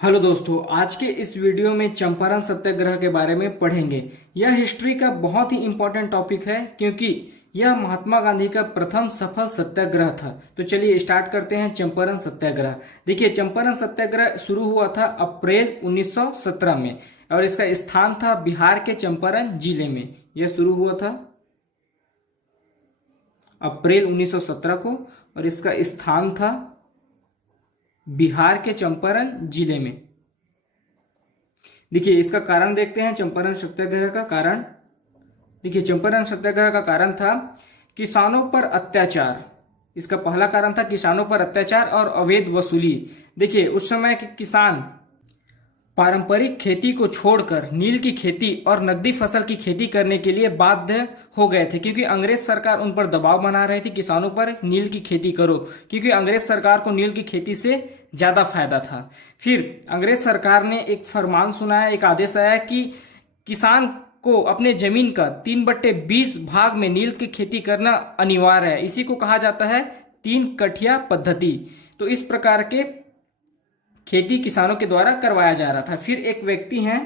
Hello दोस्तों, आज के इस वीडियो में चंपारण सत्याग्रह के बारे में पढ़ेंगे। यह हिस्ट्री का बहुत ही इंपॉर्टेंट टॉपिक है क्योंकि यह महात्मा गांधी का प्रथम सफल सत्याग्रह था। तो चलिए स्टार्ट करते हैं चंपारण सत्याग्रह। देखिए, चंपारण सत्याग्रह शुरू हुआ था अप्रैल 1917 में और इसका स्थान था बिहार के चंपारण जिले में। यह शुरू हुआ था अप्रैल 1917 को और इसका स्थान था बिहार के चंपारण जिले में। देखिए, इसका कारण देखते हैं। चंपारण सत्याग्रह का कारण देखिए, चंपारण सत्याग्रह का कारण था किसानों पर अत्याचार। इसका पहला कारण था किसानों पर अत्याचार और अवैध वसूली। देखिए, उस समय के किसान पारंपरिक खेती को छोड़कर नील की खेती और नकदी फसल की खेती करने के लिए बाध्य हो गए थे क्योंकि अंग्रेज सरकार उन पर दबाव बना रही थी किसानों पर, नील की खेती करो, क्योंकि अंग्रेज सरकार को नील की खेती से ज्यादा फायदा था। फिर अंग्रेज सरकार ने एक फरमान सुनाया, एक आदेश आया कि किसान को अपने जमीन का 3/20 भाग में नील की खेती करना अनिवार्य है। इसी को कहा जाता है 3 कठिया पद्धति। तो इस प्रकार के खेती किसानों के द्वारा करवाया जा रहा था। फिर एक व्यक्ति हैं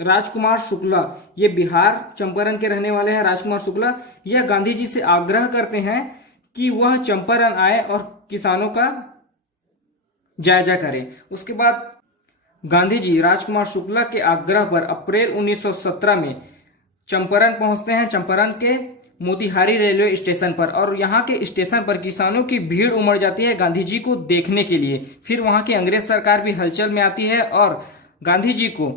राजकुमार शुक्ला, ये बिहार चंपारण के रहने वाले हैं। राजकुमार शुक्ला यह गांधी जी से आग्रह करते हैं कि वह चंपारण आए और किसानों का जायजा करें। उसके बाद गांधी जी राजकुमार शुक्ला के आग्रह पर अप्रैल 1917 में चंपारण पहुंचते हैं, चंपारण के मोतिहारी रेलवे स्टेशन पर, और यहाँ के स्टेशन पर किसानों की भीड़ उमड़ जाती है गांधी जी को देखने के लिए। फिर वहाँ की अंग्रेज सरकार भी हलचल में आती है और गांधी जी को,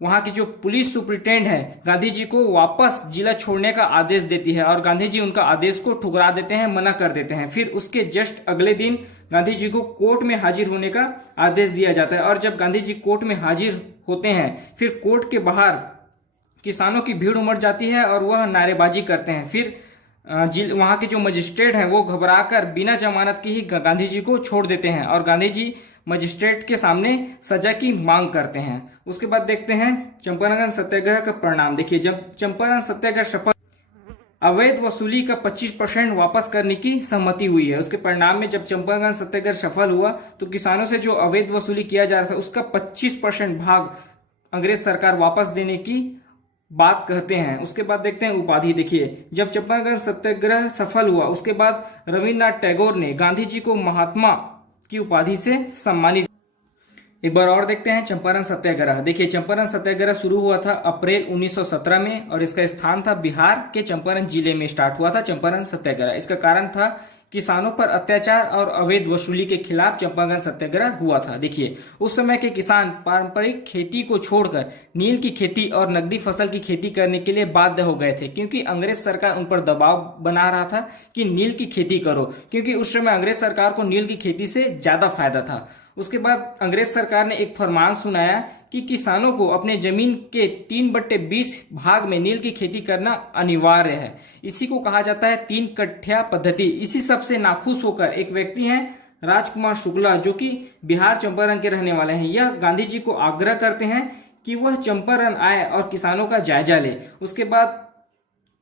वहाँ की जो पुलिस सुप्रिंटेंडेंट है, गांधी जी को वापस जिला छोड़ने का आदेश देती है और गांधी जी उनका आदेश को ठुकरा देते हैं, मना कर देते हैं। फिर उसके जस्ट अगले दिन गांधी जी को कोर्ट में हाजिर होने का आदेश दिया जाता है और जब गांधी जी कोर्ट में हाजिर होते हैं, फिर कोर्ट के बाहर किसानों की भीड़ उमड़ जाती है और वह नारेबाजी करते हैं। फिर वहाँ के जो मजिस्ट्रेट हैं वो घबराकर बिना जमानत के ही गांधी जी को छोड़ देते हैं और गांधी जी मजिस्ट्रेट के सामने सजा की मांग करते हैं। उसके बाद देखते हैं चंपारण सत्याग्रह का परिणाम। देखिए, जब चंपारण सत्याग्रह सफल, अवैध वसूली का 25% वापस करने की सहमति हुई है। उसके परिणाम में जब चंपारण सत्याग्रह सफल हुआ तो किसानों से जो अवैध वसूली किया जा रहा था उसका 25% भाग अंग्रेज सरकार वापस देने की बात कहते हैं। उसके बाद देखते हैं उपाधि। देखिए, जब चंपारण सत्याग्रह सफल हुआ उसके बाद रविन्द्रनाथ टैगोर ने गांधी जी को महात्मा की उपाधि से सम्मानित। एक बार और देखते हैं चंपारण सत्याग्रह। देखिए, चंपारण सत्याग्रह शुरू हुआ था अप्रैल 1917 में और इसका स्थान था बिहार के चंपारण जिले में स्टार्ट हुआ था चंपारण सत्याग्रह। इसका कारण था किसानों पर अत्याचार और अवैध वसूली के खिलाफ चंपारण सत्याग्रह हुआ था। देखिए, उस समय के किसान पारंपरिक खेती को छोड़कर नील की खेती और नकदी फसल की खेती करने के लिए बाध्य हो गए थे क्योंकि अंग्रेज सरकार उन पर दबाव बना रहा था कि नील की खेती करो, क्योंकि उस समय अंग्रेज सरकार को नील की खेती से ज्यादा फायदा था। उसके बाद अंग्रेज सरकार ने एक फरमान सुनाया कि किसानों को अपने जमीन के 3/20 भाग में नील की खेती करना अनिवार्य है। इसी को कहा जाता है 3 कठिया पद्धति। इसी सबसे नाखुश होकर एक व्यक्ति हैं राजकुमार शुक्ला, जो कि बिहार चंपारण के रहने वाले हैं। यह गांधी जी को आग्रह करते हैं कि वह चंपारण आए और किसानों का जायजा ले। उसके बाद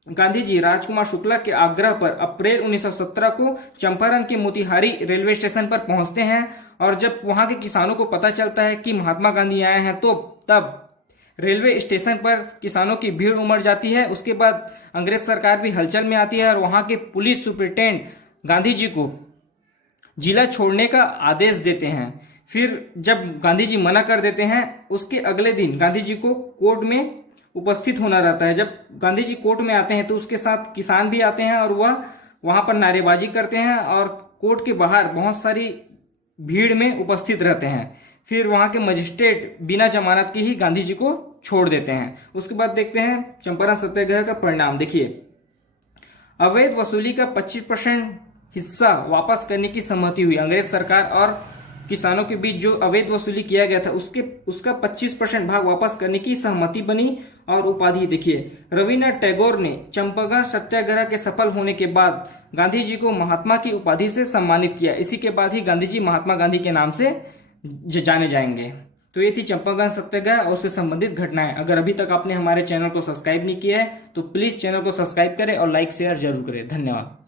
गांधी जी राजकुमार शुक्ला के आग्रह पर अप्रैल 1917 को चंपारण के मोतिहारी रेलवे स्टेशन पर पहुंचते हैं और जब वहां के किसानों को पता चलता है कि महात्मा गांधी आए हैं तो तब रेलवे स्टेशन पर किसानों की भीड़ उमड़ जाती है। उसके बाद अंग्रेज सरकार भी हलचल में आती है और वहां के पुलिस सुप्रिंटेंडेंट गांधी जी को जिला छोड़ने का आदेश देते हैं। फिर जब गांधी जी मना कर देते हैं, उसके अगले दिन गांधी जी को कोर्ट में उपस्थित होना रहता है। जब गांधी जी कोर्ट में आते हैं तो उसके साथ किसान भी आते हैं और वह वहां पर नारेबाजी करते हैं और कोर्ट के बाहर बहुत सारी भीड़ में उपस्थित रहते हैं। फिर वहां के मजिस्ट्रेट बिना जमानत के ही गांधी जी को छोड़ देते हैं। उसके बाद देखते हैं चंपारण सत्याग्रह का परिणाम। देखिए, अवैध वसूली का 25% हिस्सा वापस करने की सहमति हुई। अंग्रेज सरकार और किसानों के बीच जो अवैध वसूली किया गया था उसका 25% भाग वापस करने की सहमति बनी। और उपाधि देखिए, रविन्द्रनाथ टैगोर ने चंपारण सत्याग्रह के सफल होने के बाद गांधी जी को महात्मा की उपाधि से सम्मानित किया। इसी के बाद ही गांधी जी महात्मा गांधी के नाम से जाने जाएंगे। तो ये थी चंपारण सत्याग्रह और उससे संबंधित घटनाएं। अगर अभी तक आपने हमारे चैनल को सब्सक्राइब नहीं किया है तो प्लीज चैनल को सब्सक्राइब करें और लाइक शेयर जरूर करें। धन्यवाद।